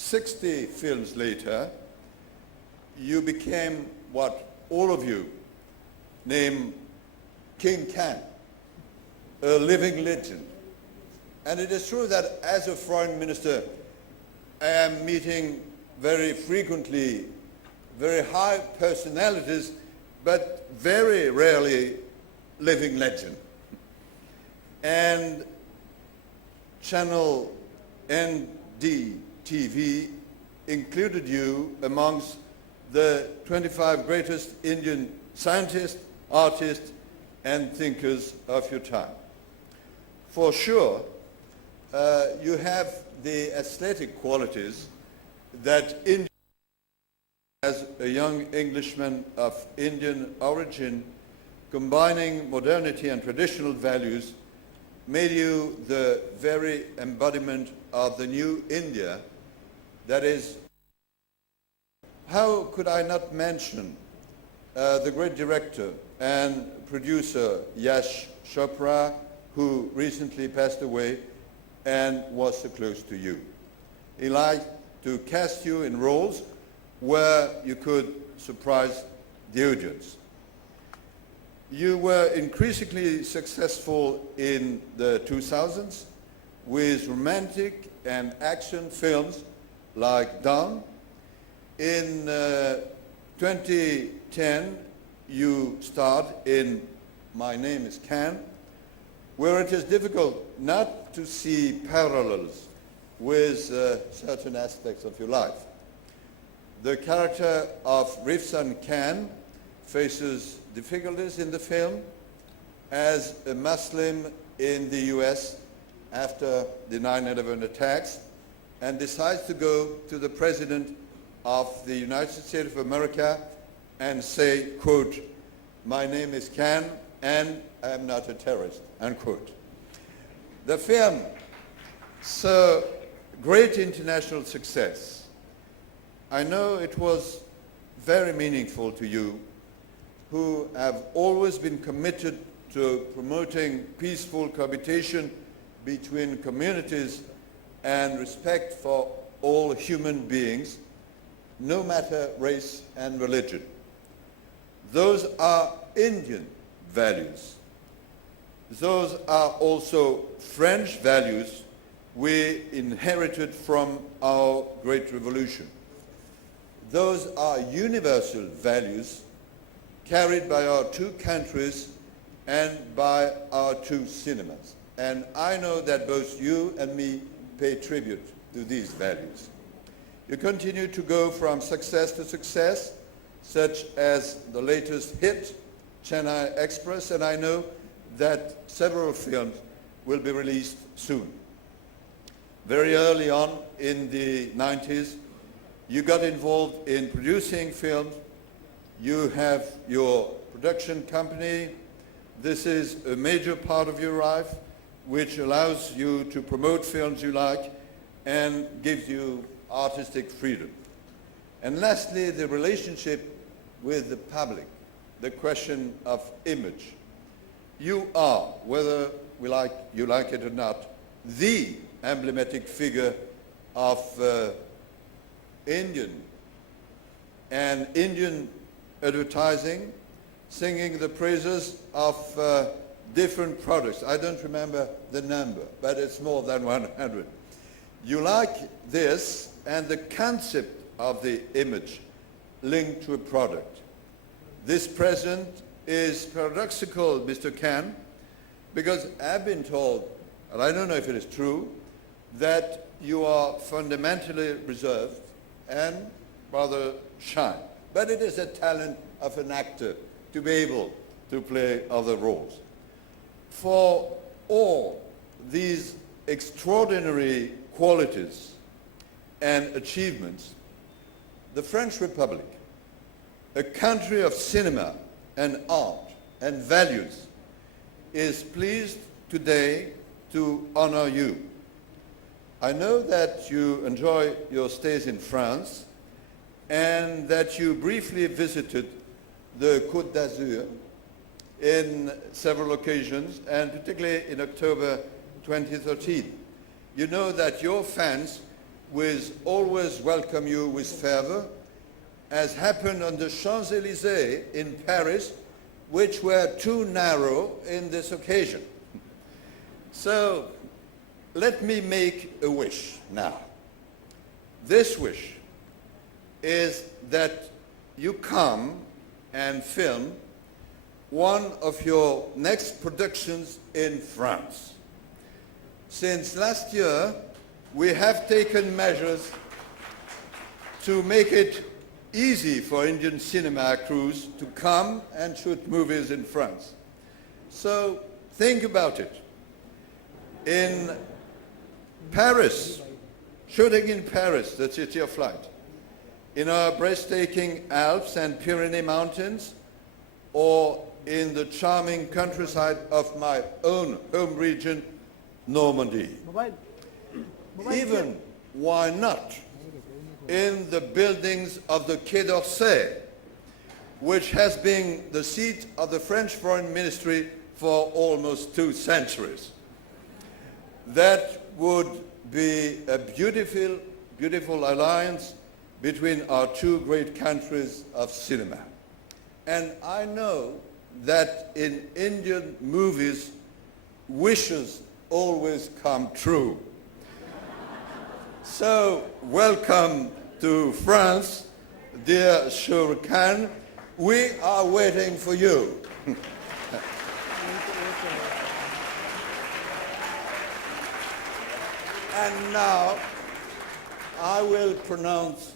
60 films later, you became what all of you name King Khan, a living legend. And it is true that as a foreign minister, I am meeting very frequently very high personalities, but very rarely living legend. And Channel NDTV included you amongst the 25 greatest Indian scientists, artists, and thinkers of your time. For sure, you have the aesthetic qualities that India, as a young Englishman of Indian origin, combining modernity and traditional values, made you the very embodiment of the new India. That is, how could I not mention the great director and producer Yash Chopra, who recently passed away and was so close to you. He liked to cast you in roles where you could surprise the audience. You were increasingly successful in the 2000s with romantic and action films like Dawn. In 2010, you starred in My Name is Khan, where it is difficult not to see parallels with certain aspects of your life. The character of Rifsan Khan faces difficulties in the film as a Muslim in the US after the 9/11 attacks, and decides to go to the President of the United States of America and say, quote, "My name is Khan and I am not a terrorist," unquote. The film saw great international success. I know it was very meaningful to you, who have always been committed to promoting peaceful cohabitation between communities and respect for all human beings, no matter race and religion. Those are Indian values. Those are also French values we inherited from our great revolution. Those are universal values carried by our two countries and by our two cinemas. And I know that both you and me pay tribute to these values. You continue to go from success to success, such as the latest hit, Chennai Express, and I know that several films will be released soon. Very early on in the 90s, you got involved in producing films. You have your production company. This is a major part of your life, which allows you to promote films you like and gives you artistic freedom. And lastly, the relationship with the public, the question of image. You are, whether you like it or not, the emblematic figure of Indian advertising, singing the praises of different products. I don't remember the number, but it's more than 100. You like this and the concept of the image linked to a product. This present is paradoxical, Mr. Khan, because I've been told, and I don't know if it is true, that you are fundamentally reserved and rather shy. But it is a talent of an actor to be able to play other roles. For all these extraordinary qualities and achievements, the French Republic, a country of cinema and art and values, is pleased today to honor you. I know that you enjoy your stays in France and that you briefly visited the Côte d'Azur in several occasions, and particularly in October 2013. You know that your fans will always welcome you with fervor, as happened on the Champs-Élysées in Paris, which were too narrow in this occasion. So let me make a wish now. This wish is that you come and film one of your next productions in France. Since last year, we have taken measures to make it easy for Indian cinema crews to come and shoot movies in France. So think about it. In Paris, shooting in Paris, the city of light, in our breathtaking Alps and Pyrenees mountains, or in the charming countryside of my own home region, Normandy. Even, why not, in the buildings of the Quai d'Orsay, which has been the seat of the French Foreign Ministry for almost 2 centuries. That would be a beautiful, beautiful alliance between our 2 great countries of cinema. And I know that in Indian movies, wishes always come true. So welcome to France, dear Shah Rukh Khan. We are waiting for you. And now I will pronounce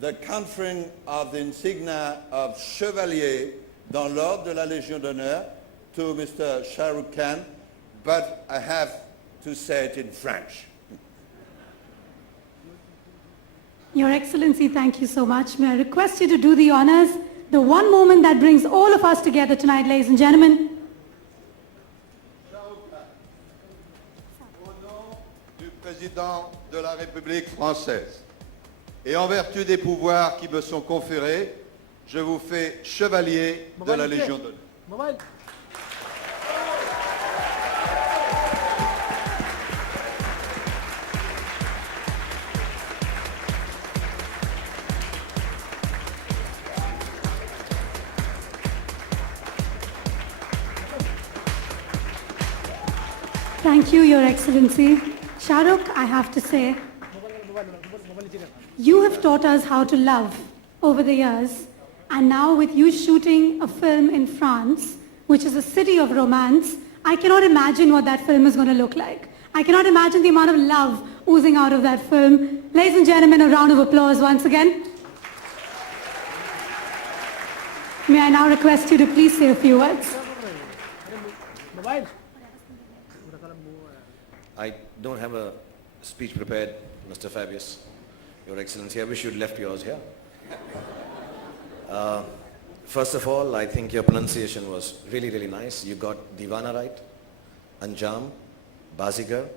the conferring of the insignia of Chevalier dans l'ordre de la Légion d'honneur to Mr. Shah Rukh Khan, but I have to say it in French. Your Excellency, thank you so much. May I request you to do the honors, the one moment that brings all of us together tonight, ladies and gentlemen. Shah Rukh Khan, au nom du président de la République française et en vertu des pouvoirs qui me sont conférés, je vous fais chevalier de la Légion d'honneur. Thank you, Your Excellency. Shah Rukh, I have to say, you have taught us how to love over the years, and now with you shooting a film in France, which is a city of romance, I cannot imagine what that film is going to look like. I cannot imagine the amount of love oozing out of that film. Ladies and gentlemen, a round of applause once again. May I now request you to please say a few words. I don't have a speech prepared, Mr. Fabius. Your Excellency, I wish you'd left yours here. First of all, I think your pronunciation was really, really nice. You got Divana right, Anjam, Bazigar.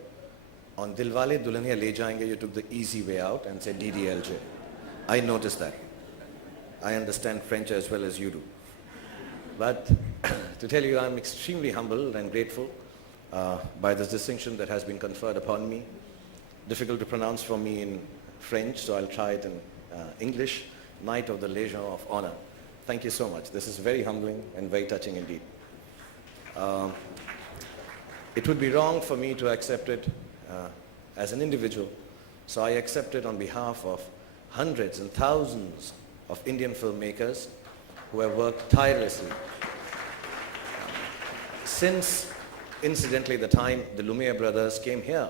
On Dilwale Dulhaniya Le Jayenge, you took the easy way out and said DDLJ. I noticed that. I understand French as well as you do. But to tell you, I'm extremely humbled and grateful by this distinction that has been conferred upon me. Difficult to pronounce for me in French, so I'll try it in English. Knight of the Legion of Honor. Thank you so much. This is very humbling and very touching indeed. It would be wrong for me to accept it as an individual, so I accept it on behalf of hundreds and thousands of Indian filmmakers who have worked tirelessly since, incidentally, the time the Lumiere brothers came here,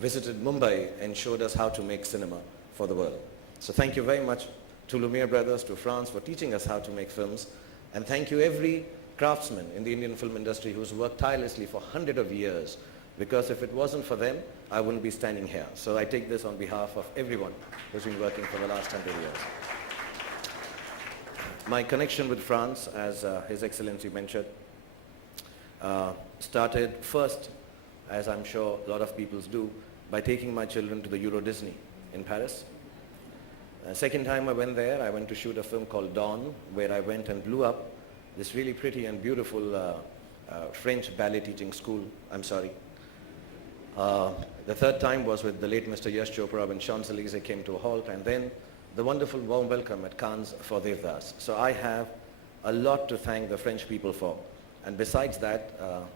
visited Mumbai and showed us how to make cinema for the world. So thank you very much to Lumiere brothers, to France for teaching us how to make films, and thank you every craftsman in the Indian film industry who's worked tirelessly for hundreds of years, because if it wasn't for them, I wouldn't be standing here. So I take this on behalf of everyone who's been working for the last 100 years. My connection with France, as His Excellency mentioned, started first, as I'm sure a lot of people do, by taking my children to the Euro Disney in Paris. Second time I went there, I went to shoot a film called Dawn, where I went and blew up this really pretty and beautiful French ballet teaching school. I'm sorry. The third time was with the late Mr. Yash Chopra when Champs-Élysées came to a halt, and then the wonderful warm welcome at Cannes for Devdas. So I have a lot to thank the French people for. And besides that,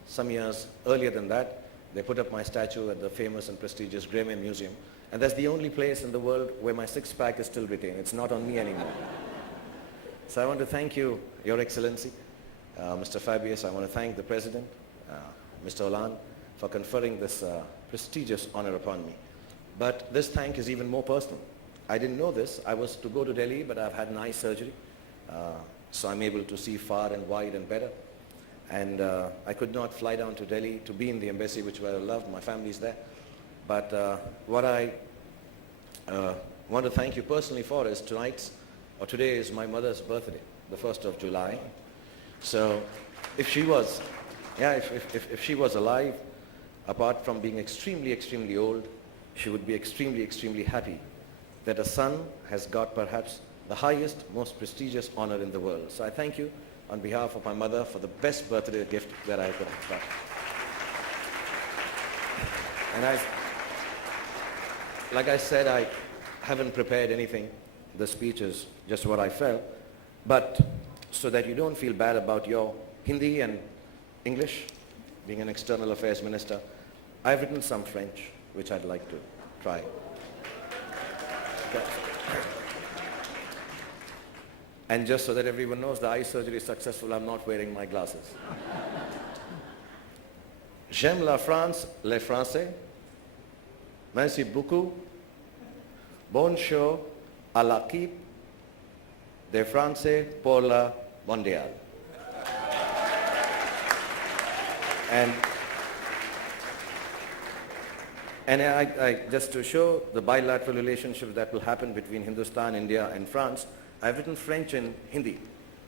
some years earlier than that, they put up my statue at the famous and prestigious Grémy Museum. And that's the only place in the world where my six-pack is still retained. It's not on me anymore. So I want to thank you, Your Excellency, Mr. Fabius. I want to thank the President, Mr. Hollande, for conferring this prestigious honor upon me. But this thank is even more personal. I didn't know this. I was to go to Delhi, but I've had an eye surgery. So I'm able to see far and wide and better. And I could not fly down to Delhi to be in the embassy, which I love. My family's there. But what I want to thank you personally for is today is my mother's birthday, the 1st of July. So if she was, if she was alive, apart from being extremely, extremely old, she would be extremely, extremely happy that a son has got perhaps the highest, most prestigious honor in the world. So I thank you on behalf of my mother for the best birthday gift that I could have got. And like I said, I haven't prepared anything. The speech is just what I felt. But so that you don't feel bad about your Hindi and English, being an external affairs minister, I've written some French, which I'd like to try. Okay. And just so that everyone knows the eye surgery is successful, I'm not wearing my glasses. J'aime la France, les Français. Merci beaucoup. Bonne show à l'équipe des Français pour la mondiale. And I just to show the bilateral relationship that will happen between Hindustan, India and France, I've written French and Hindi.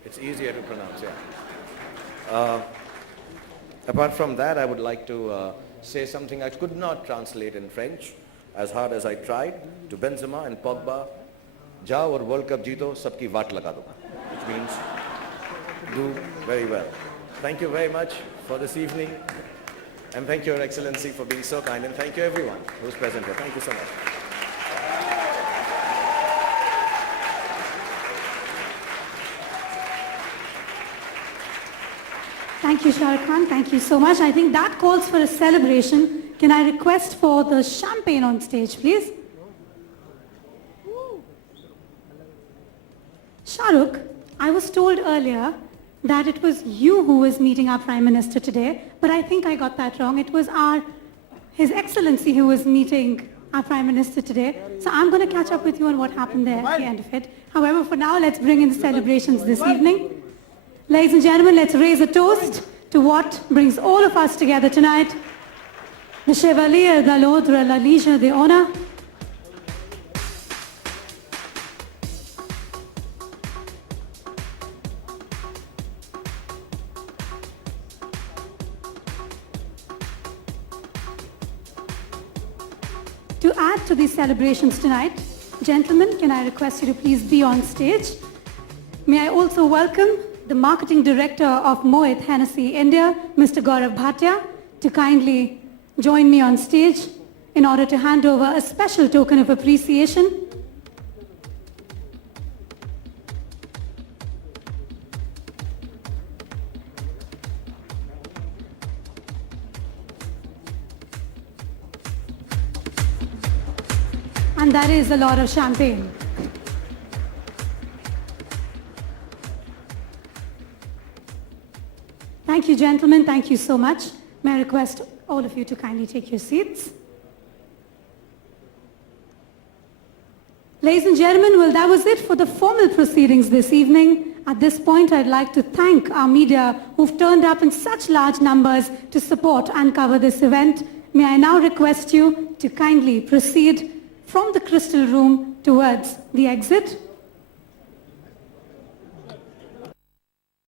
It's easier to pronounce, yeah. Apart from that, I would like to say something I could not translate in French, as hard as I tried, to Benzema and Pogba. Jao or World Cup jeeto, sabki vaat laga do. Which means do very well. Thank you very much for this evening. And thank you, Your Excellency, for being so kind. And thank you, everyone who's present here. Thank you so much. Thank you, Shah Rukh Khan. Thank you so much. I think that calls for a celebration. Can I request for the champagne on stage, please? Shah Rukh, I was told earlier that it was you who was meeting our Prime Minister today, but I think I got that wrong. It was His Excellency who was meeting our Prime Minister today. So I'm going to catch up with you on what happened there at the end of it. However, for now, let's bring in the celebrations this evening. Ladies and gentlemen, let's raise a toast to what brings all of us together tonight. The Chevalier de l'Ordre la Légion d'Honneur. To add to these celebrations tonight, gentlemen, can I request you to please be on stage? May I also welcome the Marketing Director of Mohit Hennessy India, Mr. Gaurav Bhatia, to kindly join me on stage in order to hand over a special token of appreciation. And that is a lot of champagne. Thank you, gentlemen. Thank you so much. May I request all of you to kindly take your seats. Ladies and gentlemen, well, that was it for the formal proceedings this evening. At this point, I'd like to thank our media who've turned up in such large numbers to support and cover this event. May I now request you to kindly proceed from the Crystal Room towards the exit.